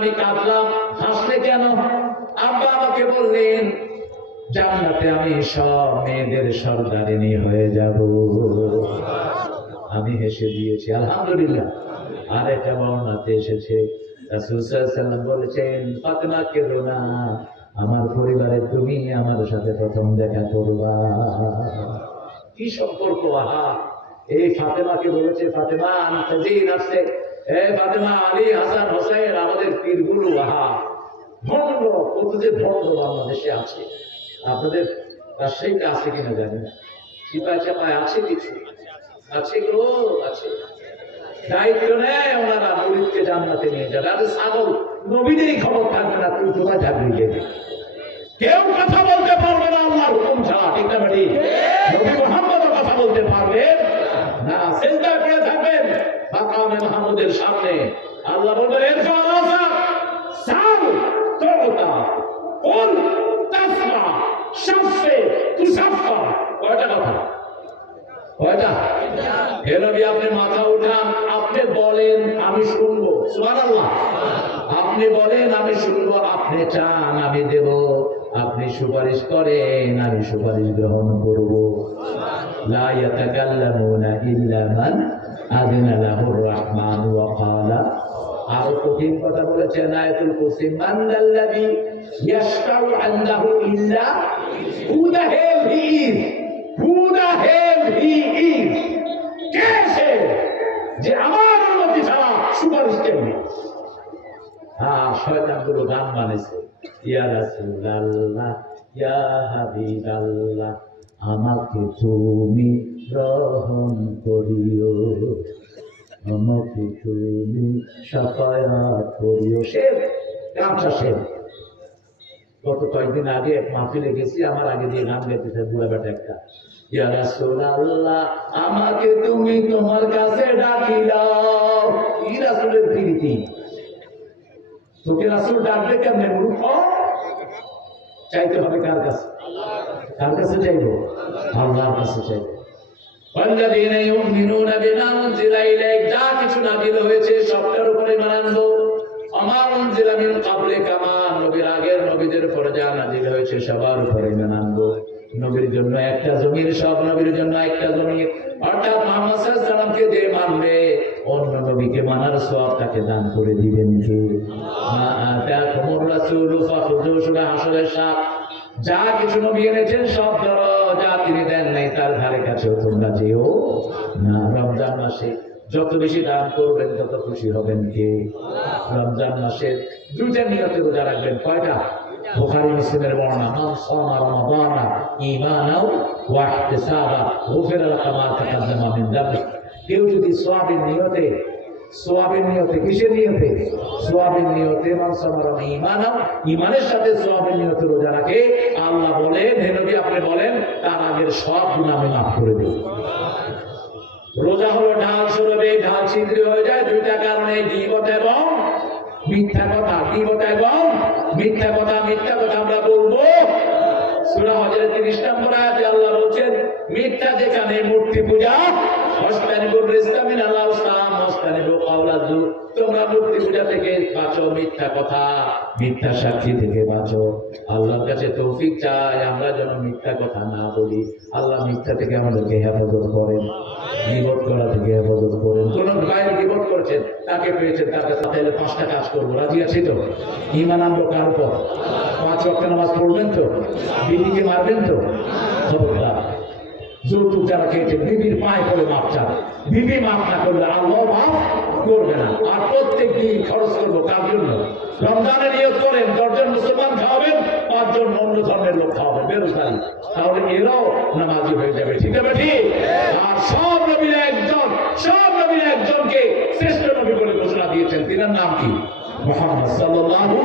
আমি কাঁদলাম, হাসলে কেন? আব্বা আমাকে বললেন জান্নাতে আমি সব মেয়েদের সর্দারিনী হয়ে যাব। আমি হেসে দিয়েছি আলহামদুলিল্লাহ। আর একটা বর্ণনাতে এসেছে রাসূল সাল্লাল্লাহু আলাইহি ওয়াসাল্লাম বলেছেন, ফাতেমা কেঁদো না, আমার পরিবারে তুমি আমার সাথে প্রথম দেখা করবা। কি সম্পর্ক! আহা, এই ফাতেমাকে বলেছে, ফাতেমা আনতাজিন আসছে, এ ফাতেমা, আলী, হাসান, হোসেন আমাদের পীরগুলো। আহা, ভণ্ড, কত যে ভণ্ড বাংলাদেশে আছে। আপনাদের রাজশাহীতে আছে কিনা জানি না, চিপাচাপায় আছে কিছু, আছে গো, আছে। দায়িত্ব নেয় ওনারা মুরিদকে জান্নাতে নিয়ে যাবে। আর ছাগল নবীদেরই খবর থাকবে না, তুই কোথায় থাকবি? কেউ কথা বলতে পারবে না আল্লাহর হুকুম ছাড়া, ঠিক না বেটি? নবী মুহাম্মদ কথা বলতে পারবে না। সিজদা কে থাকবেন মাকামে মাহমুদের সামনে? আল্লাহ বলবেন ইরফা রাসাক সাল তুতা কুল তাসমা শাফে তুসাফা। কয়টা কথা? কয়টা? হে নবী, আপনি মাথা উঠান, আপনি বলেন আমি শুনবো। সুবহানাল্লাহ। আপনি বলেন আমি শুনবো, আপনি চান আমি দেব, আপনি সুপারিশ করেন আমি সুপারিশ গ্রহণ করব। লা ইয়াতাকাল্লামুনা ইল্লা মান আযিনা লাহুর রাহমান ওয়া ক্বালা। আরো কঠিন কথা বলেছেন আয়াতুল কুরসি, মান যাল্লাযী ইয়াশফাউ ইনদাহু ইল্লা হু দ্য হেল হি ইজ, হু দ্য হেল হি ইজ। কে সে যে আমার অনুমতি ছাড়া সুপারিশ করবে? শয়তানগুলো গান বানিয়েছে, ইয়া রাসূলুল্লাহ ইয়া হাবিবাল্লাহ আমাকে তুমি গ্রহণ করিও, আমাকে তুমি শাফায়াত করিও। সে গামছা সে গত কয়েকদিন আগে এক মাহফিলে গেছি, আমার আগে দিয়ে গান গাইতেছে বুড়া বেটা একটা, ইয়া রাসূলুল্লাহ আমাকে তুমি তোমার কাছে ডাকি দাও। কি রাসূলের প্রীতি! তোকে রাসূল ডাকবে কেমনে? মূর্খ। চাইতে হবে কার কাছে? কার কাছে চাইবো? আল্লাহর কাছে চাইবো। ওয়াল্লাযীনা ইউমিনুনা বিমা উনজিলা ইলাইক, যা কিছু নাযিল হয়েছে সবটার উপরে ঈমান আনবো। আমা উনজিলা মিন ক্বাবলিকা, মা নবীর আগের নবীদের উপরে যা নাযিল হয়েছে সবার উপরে ঈমান আনবো। নবীর জন্য একটা জমির, সব নবীর জন্য একটা জমির। অর্থাৎ মুহাম্মদ সাল্লাল্লাহু আলাইহি ওয়াসাল্লামকে যে মানবে অন্য নবীকে মানার সওয়াব তাকে দান করে দিবেন কে? মা আতাকুমুর রাসূলু ফাখুযু। সূরা হাসরের ৭। যা কিছু নবী এনেছেন সব ধরো, যা তিনি দেন নাই তার ধারে কাছেও তোমরা যেও না। রমজান মাসে যত বেশি দান করবেন তত খুশি হবেন কে? রমজান মাসে দুইটা নিয়তে রোজা রাখবেন। কয়টা? বুখারী মুসলিমের বর্ণনা, মান সামা রমাদানা ঈমানাও ওয়া ইহতিসাবা গুফিরা লাহু মা তাকাদ্দামা মিন যামবি। কেউ যদি সওয়াবের নিয়তে, সওয়াবের নিয়তে, কিসের নিয়তে? সওয়াবের নিয়তে, মান সামা ঈমানাও, ঈমানের সাথে সওয়াবের নিয়তে রোজা রাখে, আল্লাহ বলেন, হে নবী আপনি বলেন, তার আগের সব গুনাহ আমি মাফ করে দেব। রোজা হলো ঢাল স্বরূপে, ঢাল ছিদ্র হয়ে যায় দুইটা কারণে, গীবত এবং মিথ্যা কথা। গীবত এবং মিথ্যা কথা। মিথ্যা কথা আমরা বলবো। সূরা হজের ৩০ নম্বর আয়াতে আল্লাহ বলছেন, মিথ্যা যেখানে মূর্তি পূজা, ওয়াস্তানিবুর রিজকা মিনাল আওসান ওয়াস্তানিবু কাওলাজ জুর। তোমরা মূর্তি পূজা থেকে বাঁচো, মিথ্যা কথা, মিথ্যা সাক্ষী থেকে বাঁচো। আল্লাহর কাছে তৌফিক চাই আমরা যেন মিথ্যা কথা না বলি। আল্লাহ মিথ্যা থেকে আমাদেরকে হেফাজত করেন, গীবত করা থেকে হেফাজত করেন। কোন ভাইয়ের গীবত করছেন, তাকে পেয়েছেন, তার কাছে তাহলে ৫টা কাজ করবো, রাজি আছি তো? ঈমান আনবো কার উপর? ৫ ওয়াক্ত নামাজ পড়বেন তো? বিবিকে মারবেন তো? খবরদার। যৌতুক যারা খেয়েছেন বিবির পায়ে করে মাপ চান, বিবি মাপ না করলে আল্লাহ মাফ করবে না। আর প্রত্যেক দিন খরচ করবো কার জন্য? রমজানে নিয়ত করেন ১০ জন মুসলমান খাওয়াবেন, ৫ জন অন্য ধর্মের লোক খাওয়াবেন, বেরোজগারি। তাহলে এরাও নামাজি হয়ে যাবে, ঠিক আছে? ঠিক। আর সব নবীরা একজন, সব নবীরা একজনকে শ্রেষ্ঠ নবী বলে ঘোষণা দিয়েছেন, তিনার নাম কি? মুহাম্মদ সাল্লাল্লাহু